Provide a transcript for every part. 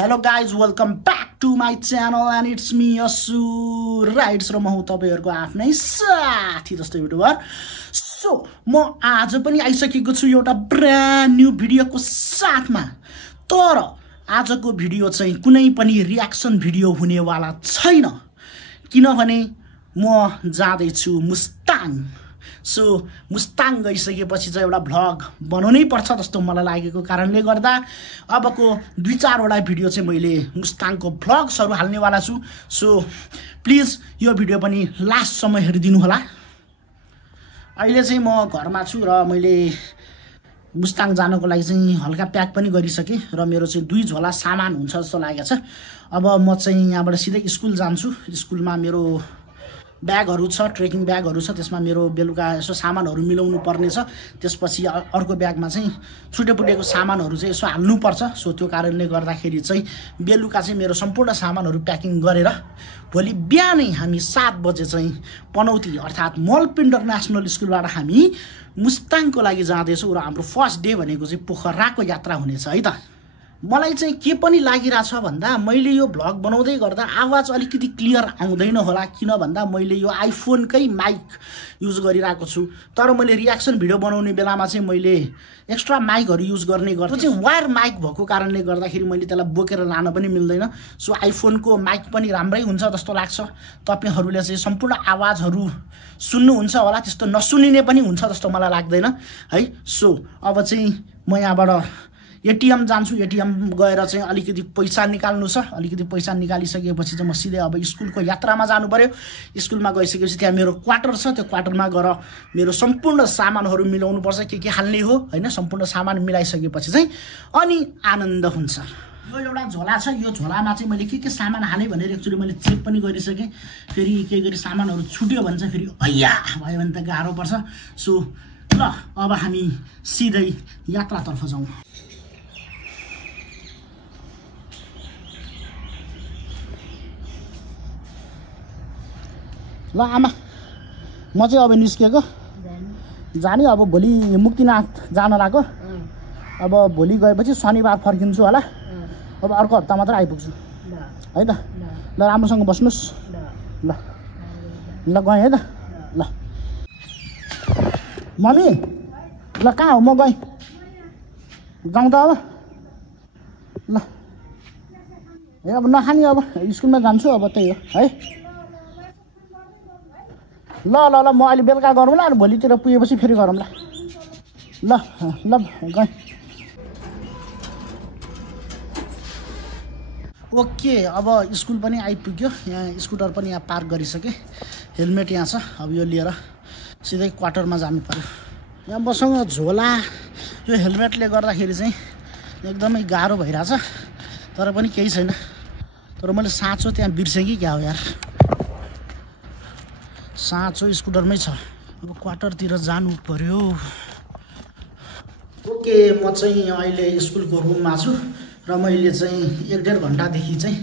Hello guys, welcome back to my channel and it's me Yasu Rides र म हुँ तपाईहरुको आफ्नै साथी जस्तो युट्युबर। सो म आज पनि आइसकेको छु एउटा ब्रान्ड न्यू भिडियोको साथमा। तर आजको भिडियो चाहिँ कुनै पनि रियाक्सन भिडियो हुनेवाला छैन किनभने म जाँदै छु मुस्ताङ। सो मुस्ताङ गइसकेपछि चाहिँ एउटा भ्लग बनाउनै पर्छ जस्तो मलाई लागेको कारणले गर्दा अबको 2-4 वटा भिडियो चाहिँ मैले मुस्ताङको भ्लग्सहरु हाल्नेवाला छु। सो प्लिज यो भिडियो पनि लास्ट सम्म हेरिदिनु होला। अहिले चाहिँ म घरमा छु र मैले मुस्ताङ जानको लागि चाहिँ हल्का प्याक पनि गरिसके र मेरो चाहिँ 2 झोला सामान हुन्छ जस्तो लागेको छ। अब म चाहिँ यहाँबाट सिधै स्कुल जान्छु। स्कुलमा मेरो ब्यागहरु छ, ट्रेकिङ ब्यागहरु छ, त्यसमा मेरो बेलुका यसो सामानहरु मिलाउनु पर्ने छ। त्यसपछि अर्को ब्यागमा चाहिँ छुटेपुटेको सामानहरु चाहिँ यसो हाल्नु पर्छ। सो त्यो कारणले गर्दाखेरि चाहिँ बेलुका चाहिँ मेरो सम्पूर्ण सामानहरु प्याकिङ गरेर भोलि बिहानै हामी 7 बजे चाहिँ पनौती अर्थात मल्प इन्टरनेशनल स्कुलबाट हामी मुस्ताङको लागि जाँदै छौं र हाम्रो फर्स्ट डे भनेको चाहिँ पोखराको यात्रा हुनेछ है त। मलाई चाहिँ के पनि लागिराछ भन्दा मैले यो भ्लग बनाउँदै गर्दा आवाज अलिकति क्लियर आउँदैन होला किन भन्दा मैले यो आइफोनकै माइक युज गरिरहेको छु। तर मैले रियाक्सन भिडियो बनाउने बेलामा चाहिँ मैले एक्स्ट्रा माइकहरु युज गर्ने गर्छु। त्यो चाहिँ वायर माइक भएको कारणले गर्दाखेरि मैले त्यसलाई बोकेर लान पनि मिल्दैन। सो आइफोनको माइक पनि राम्रै हुन्छ जस्तो लाग्छ। तपाईहरुले चाहिँ सम्पूर्ण आवाजहरु सुन्नुहुन्छ होला, त्यस्तो नसुनिने पनि हुन्छ जस्तो मलाई लाग्दैन है। सो अब चाहिँ म यहाँबाट एटीएम जान्छु। एटीएम गएर चाहिँ अलिकति पैसा निकाल्नु छ। अलिकति पैसा निकालिसकेपछि चाहिँ म सिधै अब स्कुलको यात्रामा जानु पर्यो। स्कुलमा गइसकेपछि त्यहाँ मेरो क्वार्टर छ। त्यो क्वार्टरमा गएर मेरो सम्पूर्ण सामानहरु मिलाउनु पर्छ। के हाल्ने हो हैन, सम्पूर्ण सामान मिलाइसकेपछि चाहिँ अनि आनन्द हुन्छ। यो एउटा झोला छ। यो झोलामा चाहिँ मैले के सामान हाले भनेर एक्चुअली मैले चेक पनि गरिसके। फेरि के गरी सामानहरु छुट्यो भने चाहिँ फेरि अय्या भयो भने त गाह्रो पर्छ। सो ल अब हामी सिधै यात्रातर्फ जाउँ। ल आमा म चाहिँ अब निस्केको जाने। अब भोलि मुक्तिनाथ जान लाग्यो। अब भोलि गएपछि शनिबार फर्किन्छु होला। अब अर्को हप्ता मात्र आइपुग्छु है त। ल राम्रोसँग बस्नुस्। ल ल गएँ है त। ल मम्मी ल कहाँ हो? म गएँ जाउँ त अब। ल ए अब नखाने अब स्कुलमा जान्छु अब त्यही हो है। ल ल ल म अहिले बेलुका गरौँला अनि भोलितिर पुगेपछि फेरि गरौँला। ल ल गएँ। ओके अब स्कुल पनि आइपुग्यो। यहाँ स्कुटर पनि यहाँ पार्क गरिसके। हेलमेट यहाँ छ। अब यो लिएर सिधै क्वार्टरमा जानु पर्यो। यहाँ मसँग झोला यो हेलमेटले गर्दाखेरि चाहिँ एकदमै गाह्रो भइरहेछ। तर पनि केही छैन। तर मैले साँचो त्यहाँ बिर्सेँ कि क्या हो यार। साँचो स्कुटरमै छ। अब क्वार्टरतिर जानु पर्यो। ओके म चाहिँ अहिले स्कुलको रुममा छु र मैले चाहिँ 1-1.5 घण्टादेखि चाहिँ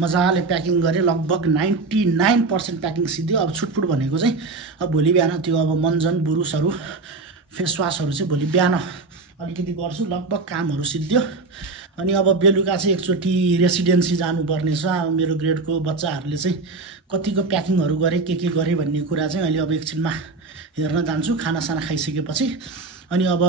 मजाले प्याकिङ गरेँ। लगभग 99% प्याकिङ सिद्धियो। अब छुटपुट भनेको चाहिँ अब भोलि बिहान त्यो अब मन्जन बुरुसहरु फेसवासहरु चाहिँ भोलि बिहान अलिकति गर्छु। लगभग कामहरु सिद्धियो। अनि अब बेलुका चाहिँ एकचोटि रेसिडेन्सी जानुपर्ने छ। मेरो ग्रेडको बच्चाहरूले चाहिँ कतिको प्याकिङहरु गरे के गरे भन्ने कुरा चाहिँ अहिले अब एकछिनमा हेर्न जान्छु खानासाना खाइसकेपछि। अनि अब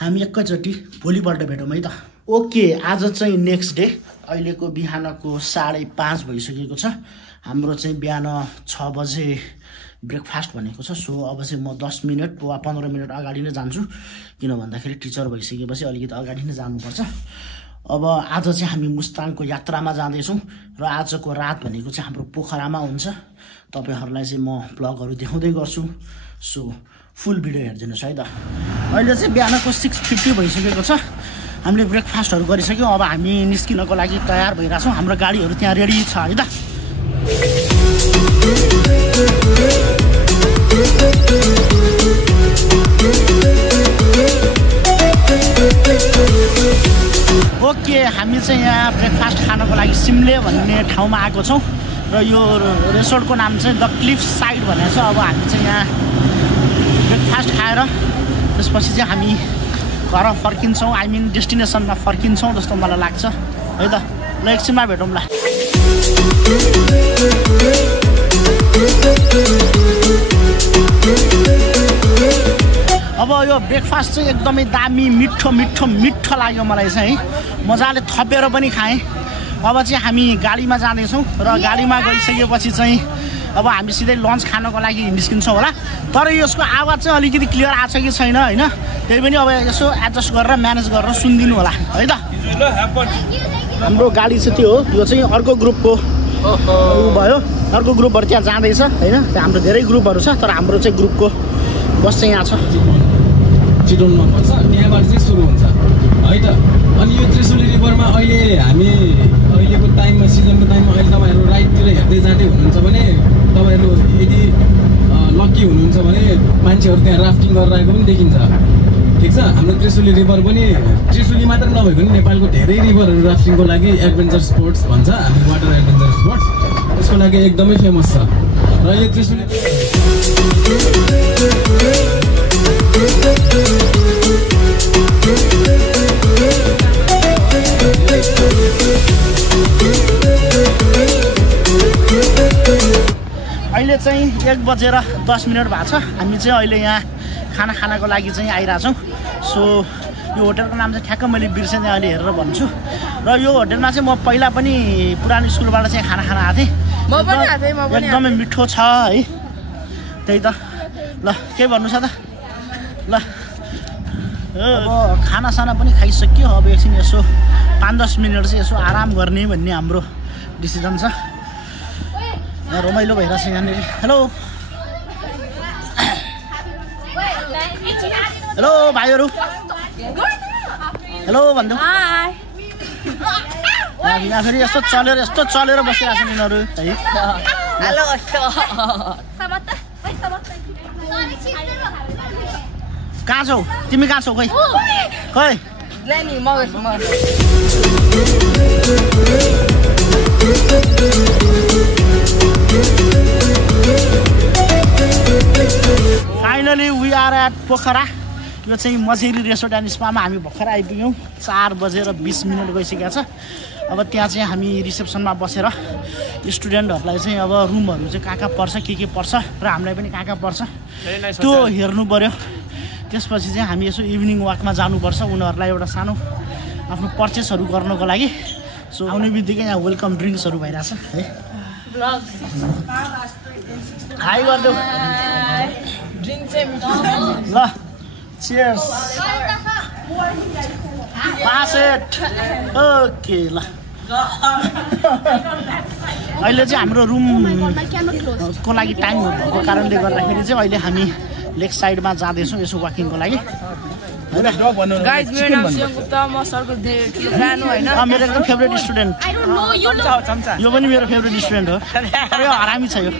हामी एकैचोटि भोलिपल्ट भेटौँ है त। ओके आज चाहिँ नेक्स्ट डे। अहिलेको बिहानको 5:30 भइसकेको छ। हाम्रो चाहिँ बिहान 6 बजे ब्रेकफास्ट भनेको छ। सो अब चाहिँ म 10 मिनेट वा 15 मिनेट अगाडि नै जान्छु किन भन्दाखेरि टिचर भइसकेपछि अलिकति अगाडि नै जानुपर्छ। अब आज चाहिँ हामी मुस्ताङको यात्रामा जाँदैछौँ र आजको रात भनेको चाहिँ हाम्रो पोखरामा हुन्छ। तपाईहरुलाई चाहिँ म भ्लगहरु देखाउँदै गर्छु। सो फुल भिडियो हेर्दिनुस् है त। अहिले चाहिँ बिहानको 6:50 भइसकेको छ। हामीले ब्रेकफास्टहरु गरिसक्यौँ। अब हामी निस्किनको लागि तयार भइरहेछौँ। हाम्रो गाडीहरु त्यहाँ रेडी छ है त। ओके हामी चाहिँ यहाँ ब्रेकफास्ट खानको लागि सिमले भन्ने ठाउँमा आएको छौँ र यो रेसोर्टको नाम चाहिँ द क्लिफ साइड भनेको छ। अब हामी चाहिँ यहाँ ब्रेकफास्ट खाएर त्यसपछि चाहिँ हामी घर फर्किन्छौँ। आई मिन डेस्टिनेसनमा फर्किन्छौँ जस्तो मलाई लाग्छ है त। ल एकछिनमा भेटौँला। अब यो ब्रेकफास्ट चाहिँ एकदमै दामी मिठो मिठो मिठो लाग्यो मलाई चाहिँ है, मजाले थपेर पनि खाएँ। अब चाहिँ हामी गाडीमा जाँदैछौँ र गाडीमा गइसकेपछि चाहिँ अब हामी सिधै लन्च खानको लागि निस्किन्छौँ होला। तर यसको आवाज चाहिँ अलिकति क्लियर आएको छ कि छैन होइन, त्यही पनि अब यसो एडजस्ट गरेर म्यानेज गरेर सुनिदिनु होला है त। हाम्रो गाडी चाहिँ त्यो हो, यो चाहिँ अर्को ग्रुपको भयो, अर्को ग्रुपहरू त्यहाँ जाँदैछ होइन। त्यहाँ हाम्रो धेरै ग्रुपहरू छ तर हाम्रो चाहिँ ग्रुपको बस चाहिँ यहाँ छ। चितवनमा पर्छ, त्यहाँबाट चाहिँ सुरु हुन्छ है त। अनि यो त्रिशुली रिभरमा अहिले हामी अहिलेको टाइममा सिजनको टाइममा अहिले तपाईँहरू राइटतिर हेर्दै जाँदै हुनुहुन्छ भने तपाईँहरू यदि लक्की हुनुहुन्छ भने मान्छेहरू त्यहाँ राफ्टिङ गरेर आएको पनि देखिन्छ। ठिक छ, हाम्रो त्रिशुली रिभर पनि त्रिशुली मात्र नभएको पनि नेपालको धेरै रिभरहरू राफ्टिङको लागि एडभेन्चर स्पोर्ट्स भन्छ हामी, वाटर एडभेन्चर स्पोर्ट्स, त्यसको लागि एकदमै फेमस छ। र यो त्रिशुली अहिले चाहिँ 1:10 भएको छ। हामी चाहिँ अहिले यहाँ खाना खानको लागि चाहिँ आइरहेछौँ। सो यो होटलको नाम चाहिँ ठ्याक्क मैले बिर्सेँ, अहिले हेरेर भन्छु। र यो होटलमा चाहिँ म पहिला पनि पुरानो स्कुलबाट चाहिँ खाना खान आएको थिएँ, एकदमै मिठो छ है। त्यही त, ल के भन्नु छ त। ल अब खानासाना पनि खाइसक्यो, अब एकछिन यसो 5-10 मिनट चाहिँ यसो आराम गर्ने भन्ने हाम्रो डिसिजन छ। यहाँ रमाइलो भइरहेछ यहाँनिर। हेलो हेलो भाइहरू, हेलो भन्नु। यहाँ फेरि यस्तो चलेर बसिरहेको छ यिनीहरू है। कहाँ छौ तिमी, कहाँ छौ? खै finally we are at Pokhara. यो चाहिँ मझेरी रेसोर्ट एन्ड स्पामा हामी भर्खर आइपुग्यौँ। 4:20 गइसकेको छ। अब त्यहाँ चाहिँ हामी रिसेप्सनमा बसेर स्टुडेन्टहरूलाई चाहिँ अब रुमहरू चाहिँ कहाँ पर्छ, के पर्छ र हामीलाई पनि कहाँ पर्छ त्यो हेर्नु पऱ्यो। त्यसपछि चाहिँ हामी यसो इभिनिङ वाकमा जानुपर्छ उनीहरूलाई एउटा सानो आफ्नो पर्चेसहरू गर्नको लागि। सो आउने बित्तिकै यहाँ वेलकम ड्रिङ्क्सहरू भइरहेछ है। हाई गरिदेऊ ल, चियर्स। ओके ल, अहिले चाहिँ हाम्रो रुमको लागि टाइम भएको कारणले गर्दाखेरि चाहिँ अहिले हामी लेक साइडमा जाँदैछौँ यसो वाकिङको लागि। मेरो एकदम फेभरेट स्टुडेन्ट, यो पनि मेरो फेभरेट स्टुडेन्ट हो। यो हरामी छ यो।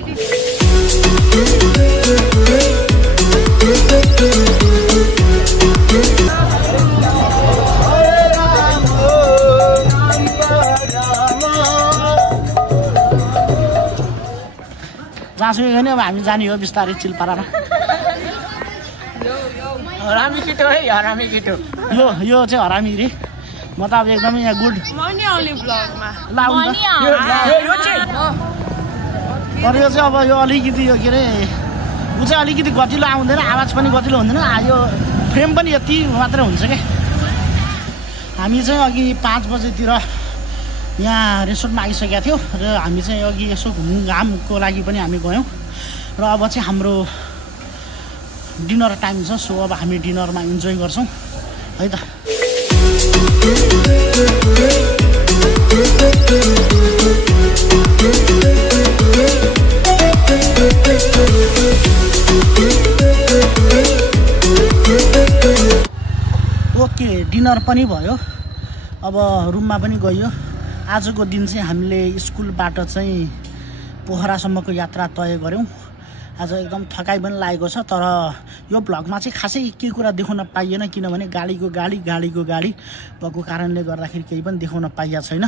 जहाँसुकै गयो नि अब हामी जाने हो बिस्तारै चिलपारामा। हरामी केटो है, हरामी केटो। यो चाहिँ हरामी रे, म त अब एकदमै यहाँ गुड तर यो चाहिँ अब यो अलिकति यो के अरे ऊ चाहिँ अलिकति गतिलो आउँदैन, आवाज पनि गतिलो हुँदैन, यो फ्रेम पनि यति मात्रै हुन्छ क्या। हामी चाहिँ अघि 5 बजेतिर यहाँ रेस्टुरेन्टमा आइसकेका थियौँ र हामी चाहिँ अघि यसो घुमघामको लागि पनि हामी गयौँ र अब चाहिँ हाम्रो डिनर टाइम छ। सो अब हामी डिनरमा इन्जोय गर्छौँ है त। ओके, डिनर पनि भयो, अब रुममा पनि गयो। आजको दिन चाहिँ हामीले स्कुलबाट चाहिँ पोखरासम्मको यात्रा तय गऱ्यौँ। आज एकदम थकाइ पनि लागेको छ, तर यो भ्लगमा चाहिँ खासै के कुरा देखाउन पाइएन किनभने गाडीको गाडी भएको कारणले गर्दाखेरि केही पनि देखाउन पाइएको छैन।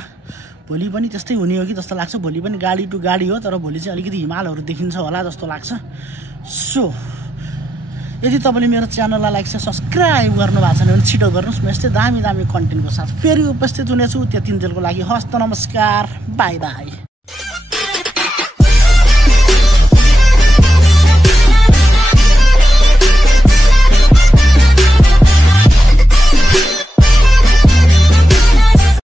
भोलि पनि त्यस्तै हुने हो कि जस्तो लाग्छ। भोलि पनि गाडी टु गाडी हो, तर भोलि चाहिँ अलिकति हिमालहरू देखिन्छ होला जस्तो लाग्छ। सो यदि तपाईँले मेरो च्यानललाई लाइक र सब्सक्राइब गर्नुभएको छैन भने छिटो गर्नुहोस्। म यस्तै दामी दामी कन्टेन्टको साथ फेरि उपस्थित हुनेछु। त्यतिन्जेलको लागि हस्त नमस्कार, बाई बाई।